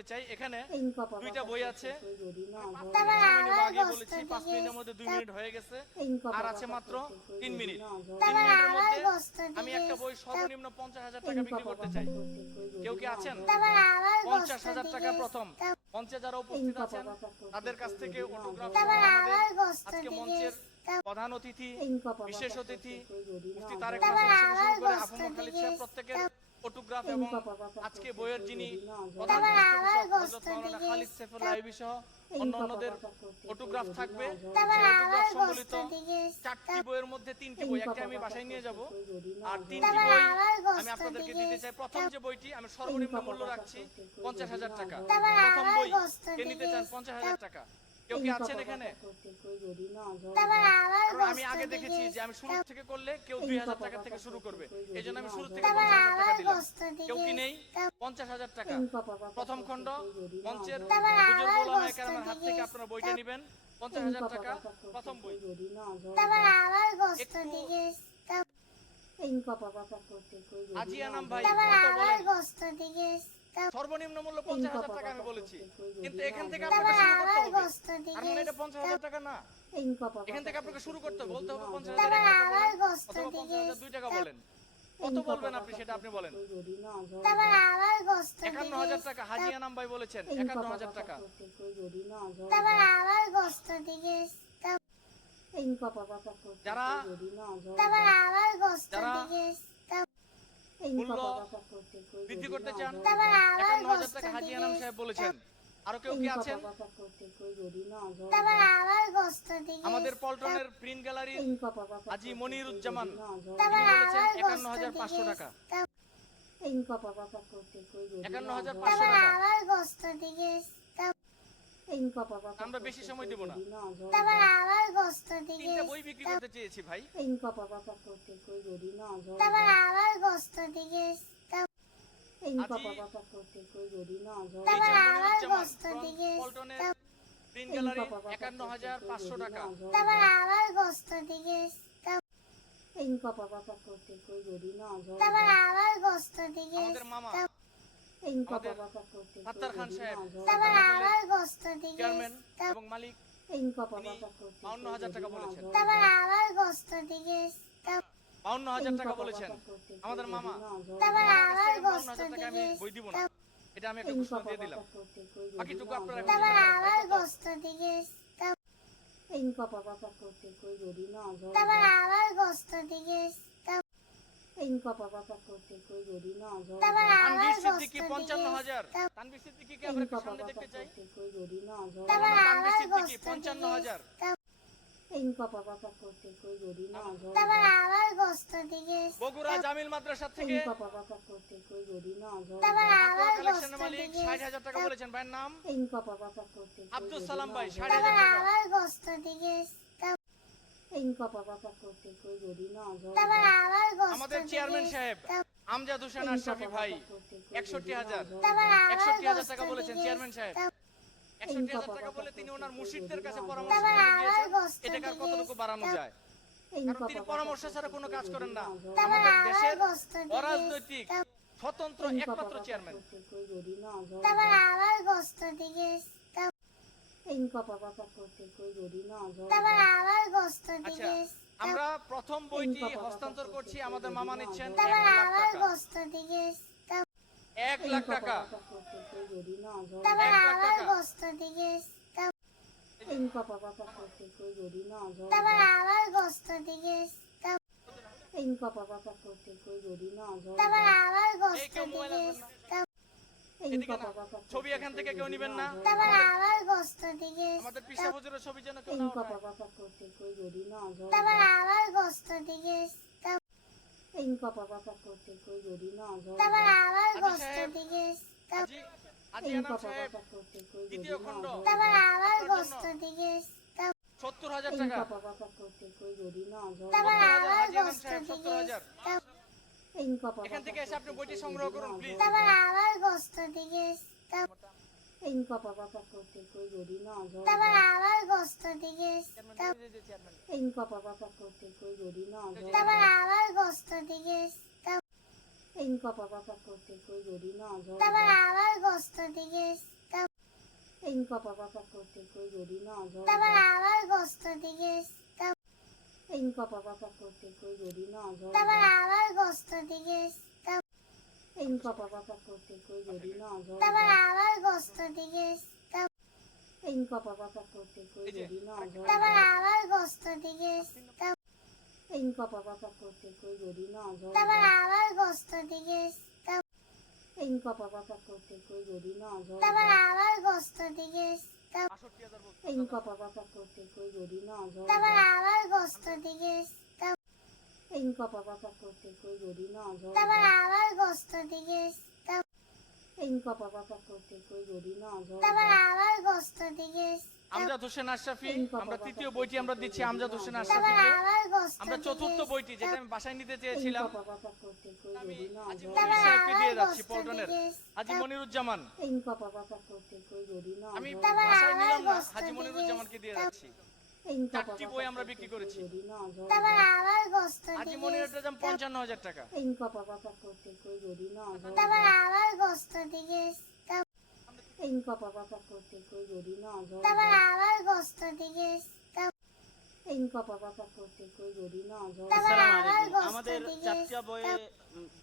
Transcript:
চাই। এখানে দুইটা বই আছে, আগে বলেছি 5 মিনিটের মধ্যে 2 মিনিট হয়ে গেছে, আর আছে মাত্র 3 মিনিট। 3 মিনিটের মধ্যে আমি একটা বই সর্বনিম্ন 50,000 টাকা বিক্রি করতে চাই। কেউ কি আছেন? 50,000 টাকা প্রথম। মঞ্চে যারা উপস্থিত আছেন তাদের কাছ থেকে অটোগ্রাফ আমাদের আজকে মঞ্চের প্রধান অতিথি, বিশেষ অতিথি মুফতি তারেক মাসুদ থেকে শুরু করে আফম খালিদ সাহেব প্রত্যেকের অটোগ্রাফ এবং আজকে বইয়ের যিনি প্রধান পৃষ্ঠপোষক হযরত মাওলানা খালিদ সাইফুল্লাহ আইবি সহ অন্যান্যদের অটোগ্রাফ থাকবে। সেই অটোগ্রাফ সম্বলিত 4টি বইয়ের মধ্যে 3টি বই, একটা আমি বাসায় নিয়ে যাব, আর 3টি বই আমি আপনাদেরকে দিতে চাই। প্রথম যে বইটি আমি সর্বনিম্ন মূল্য রাখছি 50,000 টাকা। প্রথম বই কে নিতে চান? 50,000 টাকা। কেউ কি আছেন এখানে? কারণ আমি আগে দেখেছি যে আমি শুরু থেকে করলে কেউ 2,000 টাকা থেকে শুরু করবে, এই জন্য আমি শুরু থেকে 50,000 টাকা দিলাম। কেউ কি নেই? 50,000 টাকা প্রথম খণ্ড। মঞ্চের বুজুর্গ ওলামায়ে কেরামের হাত থেকে আপনারা বইটা নেবেন। 50,000 টাকা প্রথম বই। আজিয়ানাম ভাই কত বলেন? সর্বনিম্ন মূল্য 50,000 টাকা আমি বলেছি, কিন্তু এখান থেকে আপনাকে শুরু করতে হবে। আর মানে এটা 50,000 টাকা না, এখান থেকে আপনাকে শুরু করতে হবে, বলতে হবে 50,000 টাকা বলেন অথবা 50,002 টাকা বলেন। কত বলবেন আপনি সেটা আপনি বলেন। 51,000 টাকা হাজিয়ানাম ভাই বলেছেন, 51,000 টাকা। যারা যারা মূল্য বৃদ্ধি করতে চান 51,000 টাকা হাজিয়ানাম সাহেব বলেছেন। আরো কেউ কি আছেন? আমাদের পল্টনের প্রিন্ট গ্যালারির হাজি মনিরুজ্জামান তিনি বলেছেন 51,500 টাকা। 51,500 টাকা। আমরা বেশি সময় দেব না, 3টা বই বিক্রি করতে চেয়েছি ভাই। পল্টনের প্রিন্ট গ্যালারি 51,500 টাকা। আমাদের মামা আমাদের ফাত্তার খান সাহেব চেয়ারম্যান এবং মালিক, তিনি 52,000 টাকা বলেছেন। 52,000 টাকা বলেছেন আমাদের মামা। 52,000 টাকা আমি বই দিব না, এটা আমি একটা ঘোষণা দিয়ে দিলাম। বাকিটুকু আপনারা তানভীর সিদ্দিকী 55,000। তানভীর সিদ্দিকীকে আমরা সামনে দেখতে চাই। তানভীর সিদ্দিকী 55,000। বগুড়া জামিল মাদ্রাসা থেকে কালেকশনের মালিক 60,000 টাকা বলেছেন। ভাইয়ের নাম আব্দুল সালাম ভাই, 60,000 টাকা। আমাদের চেয়ারম্যান সাহেব আমজাদ হোসেন আশরাফি ভাই 61,000 টাকা বলেছেন। চেয়ারম্যান সাহেব 61,000 টাকা বলে তিনি ওনার মুর্শিদদের কাছে পরামর্শ নিতে গিয়েছেন এটাকে আর কতটুকু বাড়ানো যায়, কারণ তিনি পরামর্শ ছাড়া কোনো কাজ করেন না। আমাদের দেশের অরাজনৈতিক স্বতন্ত্র একমাত্র চেয়ারম্যান। আচ্ছা, আমরা প্রথম বইটি হস্তান্তর করছি, আমাদের মামা নিচ্ছেন 1,00,000 টাকা। 1,00,000 ছবি এখান থেকে কেউ নিবেন না, আমাদের পিসা হুজুরের ছবি যেন কেউ না উঠায়। আজিয়ানাম সাহেব দ্বিতীয় খণ্ড 70,000 টাকা। 70,000 আজিয়ানাম সাহেব 70,000। এখান থেকে এসে আপনি বইটি সংগ্রহ করুন প্লিজ। ইনকা পাকা করতে কই যদি না ঝরে তারপর আবার গোস্ত দিকে ইনকা পাকা করতে কই যদি না ঝরে তারপর আবার গোস্ত দিকে ইনকা পাকা করতে কই যদি না ঝরে তারপর আবার গোস্ত দিকে ইনকা পাকা করতে কই যদি না ঝরে তারপর আবার গোস্ত দিকে ইনকা পাকা করতে কই এই যে, যদি না ঝরে তারপর আবার গোস্ত দিকে ইনকা পাকা করতে কই যদি না ঝরে তারপর আবার গোস্ত দিকে ইনকা পাকা করতে কই যদি না ঝরে তারপর আবার গোস্ত দিকে ৬৮,০০০ বলতে ইনকা পাকা করতে কই যদি না ঝরে তারপর আবার গোস্ত দিকে ইনকা পাকা করতে কই যদি না ঝরে তারপর আবার গোস্ত দিকে ইনকা পাকা করতে কই যদি না ঝরে তারপর আবার গোস্ত দিকে আমজাদ হোসেন আশরাফি, আমরা তৃতীয় বইটি আমরা দিচ্ছি আমজাদ হোসেন তারপর আশরাফিকে। আবার গোস্ত আমরা চতুর্থ বইটি যেটা আমি বাসায় নিতে চেয়েছিলাম, ইনকা পাকা করতে কই আমি যদি না আজি ঝরে মনির তারপর সাহেবকে দিয়ে আবার যাচ্ছি গোস্ত পল্টনের, দিকে আজি মনিরুজ্জামান। ইনকা পাকা করতে কই যদি না আমি ঝরে তারপর বাসায় আবার নিলাম না, গোস্ত হাজি দিকে মনিরুজ্জামানকে দিয়ে যাচ্ছি। ইনকা 4টি বই আমরা বিক্রি করেছি। যদি না ঝরে তারপর আবার গোস্ত আজি দিকে মনিরের দাম ৫৫,০০০ টাকা। ইনকা পাকা করতে কই যদি না ঝরে তারপর আবার গোস্ত দিকে ইনকা পাকা করতে কই যদি না ঝরে তারপর আবার গোস্ত দিকে ইনকা পাকা করতে কই যদি না ঝরে তারপর আসসালামু আবার আলাইকুম। গোস্ত আমাদের দিকে 4টা বইয়ে